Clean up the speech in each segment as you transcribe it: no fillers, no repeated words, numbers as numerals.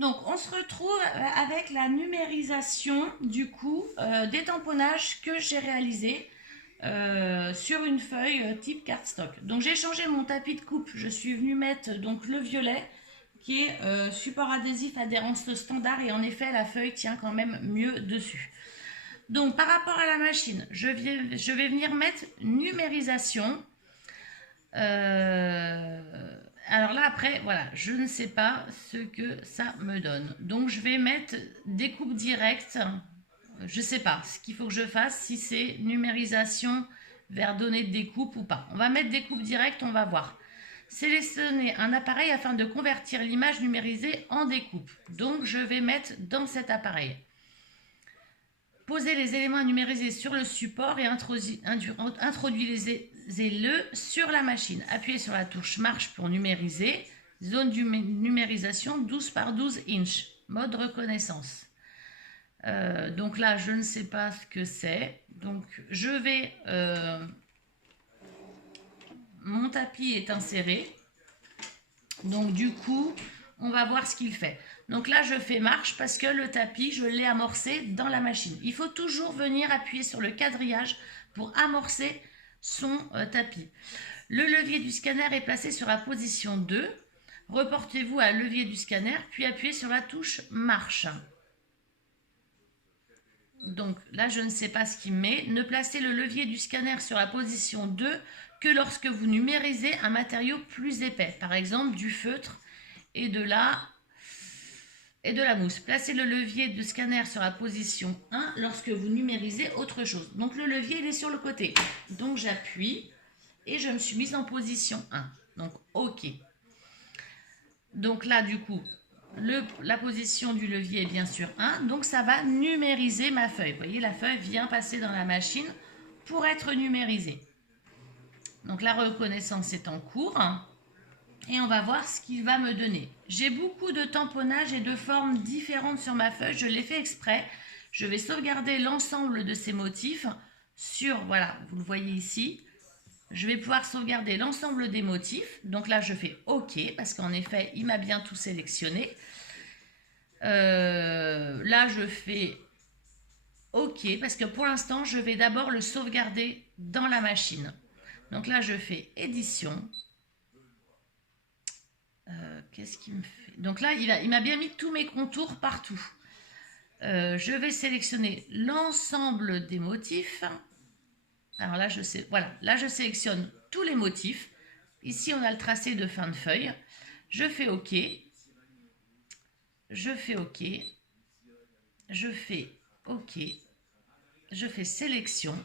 Donc, on se retrouve avec la numérisation du coup des tamponnages que j'ai réalisés sur une feuille type cardstock. Donc, j'ai changé mon tapis de coupe. Je suis venue mettre donc le violet qui est support adhésif adhérence standard et en effet, la feuille tient quand même mieux dessus. Donc, par rapport à la machine, je vais venir mettre numérisation. Alors là, après, voilà, je ne sais pas ce que ça me donne. Donc, je vais mettre découpe directe. Je ne sais pas ce qu'il faut que je fasse, si c'est numérisation vers données de découpe ou pas. On va mettre découpe directe, on va voir. Sélectionner un appareil afin de convertir l'image numérisée en découpe. Donc, je vais mettre dans cet appareil. Posez les éléments à numériser sur le support et introduisez-le sur la machine. Appuyez sur la touche marche pour numériser. Zone de numérisation 12 par 12 inches. Mode reconnaissance. Donc là, je ne sais pas ce que c'est. Donc je vais... mon tapis est inséré. Donc du coup, on va voir ce qu'il fait. Donc là, je fais marche parce que le tapis, je l'ai amorcé dans la machine. Il faut toujours venir appuyer sur le quadrillage pour amorcer son tapis. Le levier du scanner est placé sur la position 2. Reportez-vous à levier du scanner, puis appuyez sur la touche marche. Donc là, je ne sais pas ce qu'il met. Ne placez le levier du scanner sur la position 2 que lorsque vous numérisez un matériau plus épais, par exemple du feutre et de la mousse. Placez le levier de scanner sur la position 1 lorsque vous numérisez autre chose. Donc le levier, il est sur le côté. Donc j'appuie et je me suis mise en position 1. Donc OK. Donc là, du coup, la position du levier est bien sûr 1. Donc ça va numériser ma feuille. Vous voyez, la feuille vient passer dans la machine pour être numérisée. Donc la reconnaissance est en cours. Et on va voir ce qu'il va me donner. J'ai beaucoup de tamponnages et de formes différentes sur ma feuille. Je l'ai fait exprès. Je vais sauvegarder l'ensemble de ces motifs sur, voilà, vous le voyez ici. Je vais pouvoir sauvegarder l'ensemble des motifs. Donc là, je fais OK parce qu'en effet, il m'a bien tout sélectionné. Là, je fais OK parce que pour l'instant, je vais d'abord le sauvegarder dans la machine. Donc là, je fais édition. Qu'est-ce qu'il me fait? Donc là, il m'a bien mis tous mes contours partout. Je vais sélectionner l'ensemble des motifs. Alors là, je sais, voilà, là, je sélectionne tous les motifs. Ici, on a le tracé de fin de feuille. Je fais OK. Je fais OK. Je fais OK. Je fais sélection.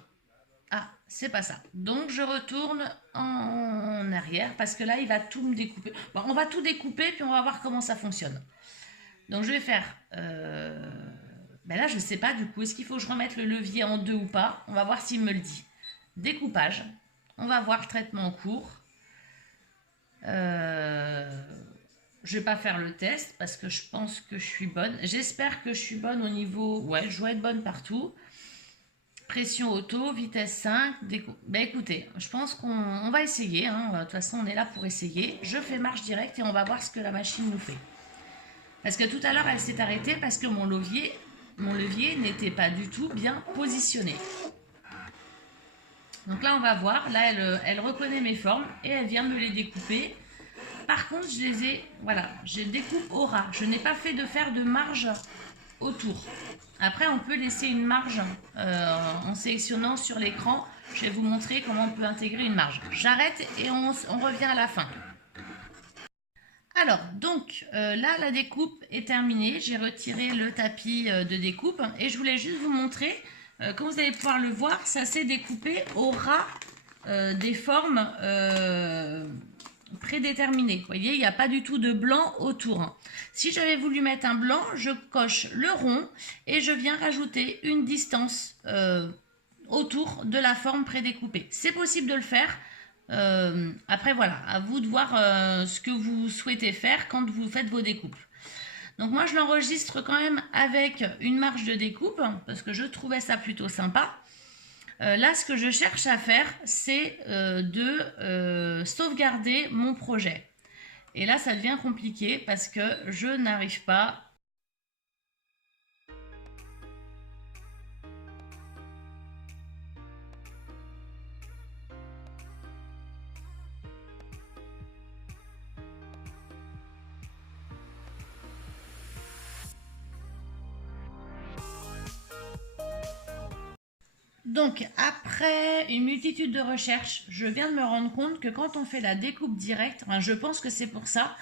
Ah, c'est pas ça. Donc, je retourne en arrière parce que là, il va tout me découper. Bon, on va tout découper puis on va voir comment ça fonctionne. Donc, je vais faire... ben là, je ne sais pas du coup. Est-ce qu'il faut que je remette le levier en 2 ou pas? On va voir s'il me le dit. Découpage. On va voir le traitement en cours. Je ne vais pas faire le test parce que je pense que je suis bonne. J'espère que je suis bonne au niveau... Ouais, je dois être bonne partout. Pression auto, vitesse 5, ben écoutez, je pense qu'on va essayer, hein. De toute façon on est là pour essayer. Je fais marche directe et on va voir ce que la machine nous fait. Parce que tout à l'heure elle s'est arrêtée parce que mon levier n'était pas du tout bien positionné. Donc là on va voir, là elle reconnaît mes formes et elle vient me les découper. Par contre je les ai, voilà, je découpe au ras. Je n'ai pas fait de faire de marge autour. Après, on peut laisser une marge en sélectionnant sur l'écran. Je vais vous montrer comment on peut intégrer une marge. J'arrête et on revient à la fin. Alors, donc, là, la découpe est terminée. J'ai retiré le tapis de découpe et je voulais juste vous montrer, comme vous allez pouvoir le voir, ça s'est découpé au ras des formes prédéterminé. Vous voyez, il n'y a pas du tout de blanc autour. Si j'avais voulu mettre un blanc, je coche le rond et je viens rajouter une distance autour de la forme prédécoupée. C'est possible de le faire. Après, voilà, à vous de voir ce que vous souhaitez faire quand vous faites vos découpes. Donc moi, je l'enregistre quand même avec une marge de découpe parce que je trouvais ça plutôt sympa. Là, ce que je cherche à faire, c'est de sauvegarder mon projet. Et là, ça devient compliqué parce que je n'arrive pas. Donc, après une multitude de recherches, je viens de me rendre compte que quand on fait la découpe directe, enfin, je pense que c'est pour ça,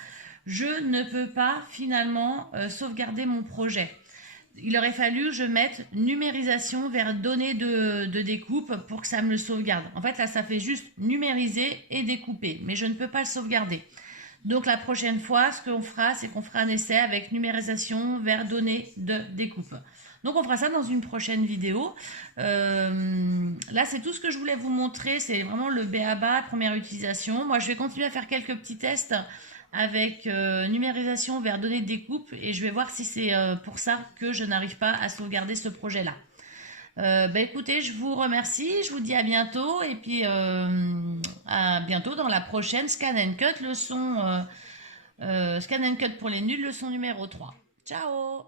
je ne peux pas finalement sauvegarder mon projet. Il aurait fallu que je mette numérisation vers données de découpe pour que ça me le sauvegarde. En fait, là, ça fait juste numériser et découper, mais je ne peux pas le sauvegarder. Donc, la prochaine fois, ce qu'on fera, c'est qu'on fera un essai avec numérisation vers données de découpe. Donc, on fera ça dans une prochaine vidéo. Là, c'est tout ce que je voulais vous montrer. C'est vraiment le b.a.-ba, première utilisation. Moi, je vais continuer à faire quelques petits tests avec numérisation vers données de découpe et je vais voir si c'est pour ça que je n'arrive pas à sauvegarder ce projet-là. Écoutez, je vous remercie, je vous dis à bientôt et puis à bientôt dans la prochaine Scan and Cut, leçon Scan and Cut pour les nuls, leçon numéro 3. Ciao!